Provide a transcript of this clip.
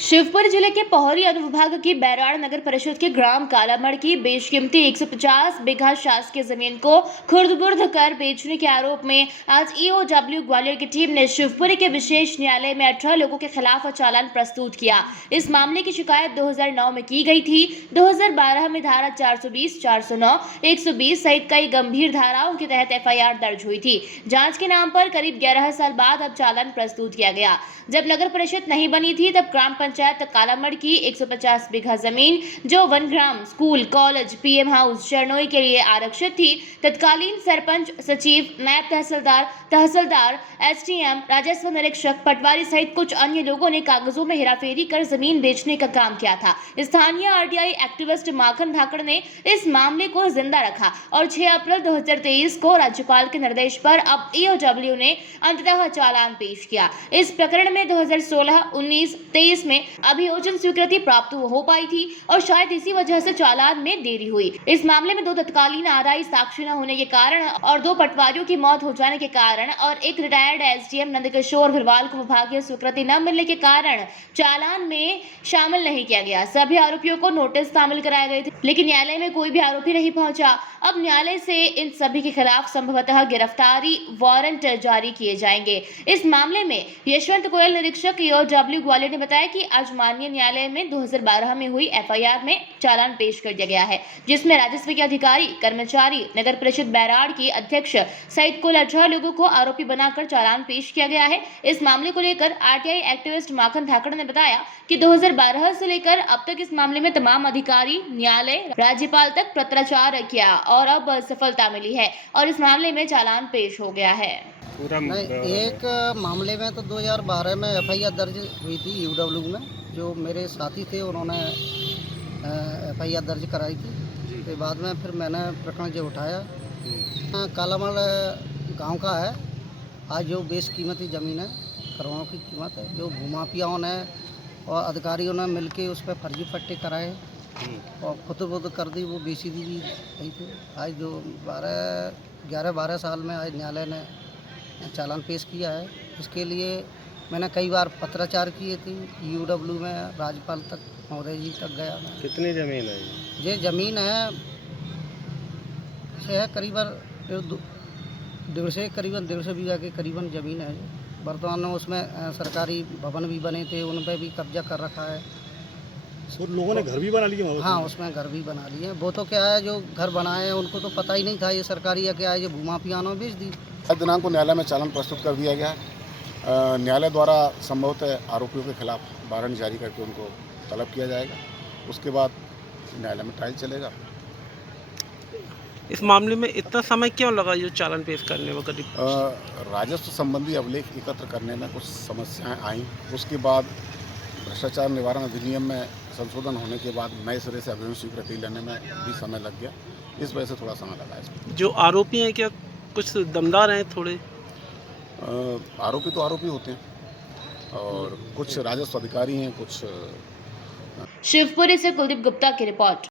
शिवपुरी जिले के पोहरी अनुविभाग की बैराड़ नगर परिषद के ग्राम कालामड़ की बेशकीमती 150 बीघा शासकीय जमीन को खुर्द-बुर्द कर बेचने के आरोप में आज ईओडब्ल्यू ग्वालियर की टीम ने शिवपुरी के विशेष न्यायालय में 18 लोगों के खिलाफ चालान प्रस्तुत किया। इस मामले की शिकायत 2009 में की गई थी। 2012 में धारा 420, 409, 120 सहित कई गंभीर धाराओं के तहत एफआईआर दर्ज हुई थी। जांच के नाम पर करीब 11 साल बाद अब चालान प्रस्तुत किया गया। जब नगर परिषद नहीं बनी थी तब ग्राम पंचायत कालामड़ की 150 बीघा जमीन जो वनग्राम, स्कूल, कॉलेज, पीएम हाउस, शरणोई के लिए आरक्षित थी, तत्कालीन सरपंच, सचिव, नायब तहसीलदार, एसडीएम, राजस्व निरीक्षक, पटवारी सहित कुछ अन्य लोगों ने कागजों में हेराफेरी कर जमीन बेचने का काम किया था। स्थानीय आरटीआई एक्टिविस्ट माखन धाकड़ ने इस मामले को जिंदा रखा और 6 अप्रैल 2023 को राज्यपाल के निर्देश पर अब ईओडब्ल्यू ने अंततः चालान पेश किया। इस प्रकरण में 2016, 19, 23 में अभियोजन स्वीकृति प्राप्त हो पाई थी और शायद इसी वजह से चालान में देरी हुई। इस मामले में 2 तत्कालीन आरआई साक्षी न होने के कारण और 2 पटवारियों की मौत हो जाने के कारण और एक रिटायर्ड एसडीएम नंदकिशोर भिरवाल को विभागीय स्वीकृति न मिलने के कारण चालान में शामिल नहीं किया गया। सभी आरोपियों को नोटिस शामिल कराए गए थे, लेकिन न्यायालय में कोई भी आरोपी नहीं पहुंचा। अब न्यायालय से इन सभी के खिलाफ संभवतः गिरफ्तारी वारंट जारी किए जाएंगे। इस मामले में यशवंत गोयल, निरीक्षक ईओडब्ल्यू ग्वालियर ने बताया कि आज माननीय न्यायालय में 2012 में हुई एफआईआर में चालान पेश कर दिया गया है, जिसमें राजस्व के अधिकारी, कर्मचारी, नगर परिषद बैराड़ की अध्यक्ष सहित कुल 18 लोगों को आरोपी बनाकर चालान पेश किया गया है। इस मामले को लेकर आरटीआई एक्टिविस्ट माखन धाकड़ ने बताया कि 2012 से लेकर अब तक इस मामले में तमाम अधिकारी, न्यायालय, राज्यपाल तक पत्राचार किया और अब सफलता मिली है और इस मामले में चालान पेश हो गया है। नहीं, एक मामले में तो 2012 में एफआईआर दर्ज हुई थी ईओडब्ल्यू में। जो मेरे साथी थे उन्होंने एफआईआर दर्ज कराई थी। फिर बाद में फिर मैंने प्रकरण जो उठाया। कालामड़ गांव का है। आज जो बेशकीमती ज़मीन है, करोड़ों की कीमत है, जो भूमाफियाओं ने और अधिकारियों ने मिलके उस पर फर्जी पट्टे कराए और खुद कर दी, वो बेची दी गई थी। आज जो 11-12 साल में आज न्यायालय ने चालान पेश किया है। इसके लिए मैंने कई बार पत्राचार किए थे ईओडब्ल्यू में, राज्यपाल तक, महोदय जी तक गया मैं। कितनी ज़मीन है ये ज़मीन है करीबन 150 बीघा के करीबन ज़मीन है। वर्तमान में उसमें सरकारी भवन भी बने थे, उन पर भी कब्जा कर रखा है। और लोगों ने घर भी बना लिए। हाँ, उसमें घर भी बना लिए। वो तो क्या है, जो घर बनाए हैं उनको तो पता ही नहीं था ये सरकारी है क्या है, ये भूमाफियाओं ने बेच दी। दिनांक को न्यायालय में चालान प्रस्तुत कर दिया गया है। न्यायालय द्वारा संभवतः आरोपियों के खिलाफ वारंट जारी करके उनको तलब किया जाएगा। उसके बाद न्यायालय में ट्रायल चलेगा। इस मामले में इतना समय क्यों लगा ये चालान पेश करने में? करीब राजस्व संबंधी अभिलेख एकत्र करने में कुछ समस्याएं आईं। उसके बाद भ्रष्टाचार निवारण अधिनियम में संशोधन होने के बाद नए सिरे से अभियोजन स्वीकृति लेने में भी समय लग गया। इस वजह से थोड़ा समय लगा इसमें। जो आरोपी हैं क्या कुछ दमदार हैं थोड़े? आरोपी तो आरोपी होते हैं और कुछ राजस्व अधिकारी हैं, कुछ। शिवपुरी से कुलदीप गुप्ता की रिपोर्ट।